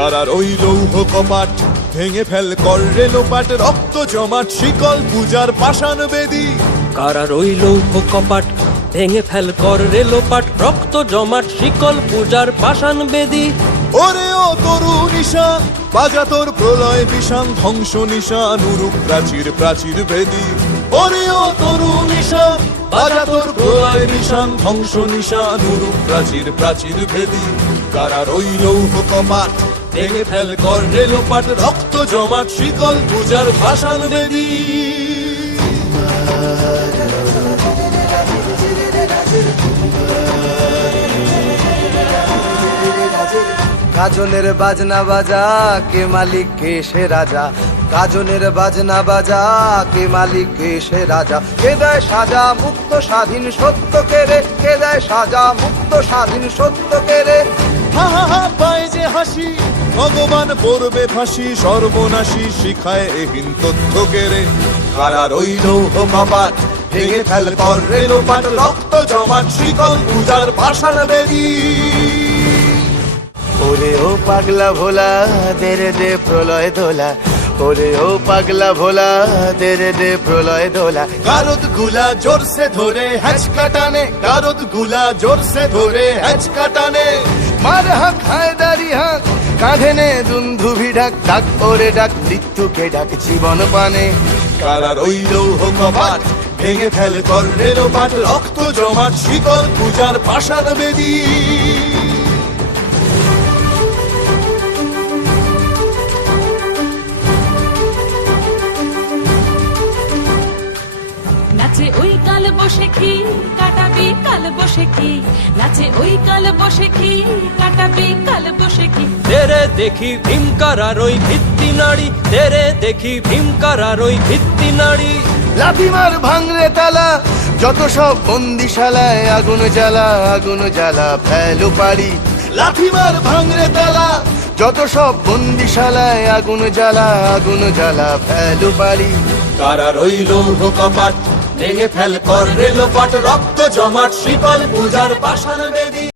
কারার ওই লৌহ কপাট ভেঙে ফেল কর রে লোপাট, রক্ত জমাট শিকল পূজার পাষাণ বেদী। কারার ওই লৌহ কপাট ভেঙে ফেল কর রে লোপাট, রক্ত জমাট শিকল পূজার পাষাণ বেদী। ওরে ও তরু নিশান বাজা তোর প্রলয় বিষান, ধ্বংস নিশান উরুক প্রাচীর প্রাচীর ভেদী। ওরে ও তরু নিশান বাজা তোর প্রলয় বিষান, ধ্বংস নিশান উরুক প্রাচীর প্রাচীর ভেদী। কারার ওই লৌহ কপাট ভেঙে ফেল কর রে লোপাট, রক্ত জমাট শিকল পূজার পাষাণ বেদী। গাজনের বাজনা বাজা, কে মালিক কে সে রাজা। গাজনের বাজনা বাজা, কে মালিক কে সে রাজা। কে দেয় সাজা মুক্ত স্বাধীন সত্য কেড়ে, কে দেয় সাজা মুক্ত স্বাধীন সত্য কেড়ে। হা হা হা পায় যে হাসি, ভগবান পড়বে ফাঁসি, সর্বনাশী শিখায় এহীন তথ্য কেড়ে। কারার ওই লৌহ কপাট ভেঙে ফেল কর রে লোপাট, রক্ত জমাট শিকল পূজার পাষাণ বেদী। ওরে ও পাগলা ভোলা দে রে দে প্রলয় দোলা, ওরে ও পাগলা ভোলা দে রে দে প্রলয় দোলা। গারদ গুলা জোরসে ধরে হ্যাচকা টানে, গারদ গুলা জোরসে ধরে হ্যাচকা টানে। মার হাক হায়দারি হাক, কাঁধে নে দুন্ধুভি ডাক, ডাক ওরে ডাক মৃত্যুকে ডাক জীবন পানে। কারার ওই লৌহ কপাট ভেঙে ফেল কর রে লোপাট, রক্ত জমাট শিকল পূজার পাষাণ বেদী। নাচে ওই কাল বসে কি কাটাবি কাল বসে কি, নাচে ওই কাল বসে কি কাটাবি কাল বসে কি। তেরে দেখি ভীমকারার ওই ভিত্তি নাড়ি, তেরে দেখি ভীমকারার ওই ভিত্তি নাড়ি। লাথি মার ভাঙরে তালা, যত সব বন্দিশালায় আগুন জ্বালা আগুন জ্বালা ফেলো পারি। লাথি মার ভাঙরে তালা, যত সব বন্দিশালায় আগুন জ্বালা আগুন জ্বালা ফেলো পারি। কারার ওই লৌহ কপাট ভেঙে ফেল কর রে লোপাট, রক্ত জমাট শিকল পূজার পাষাণ বেদী।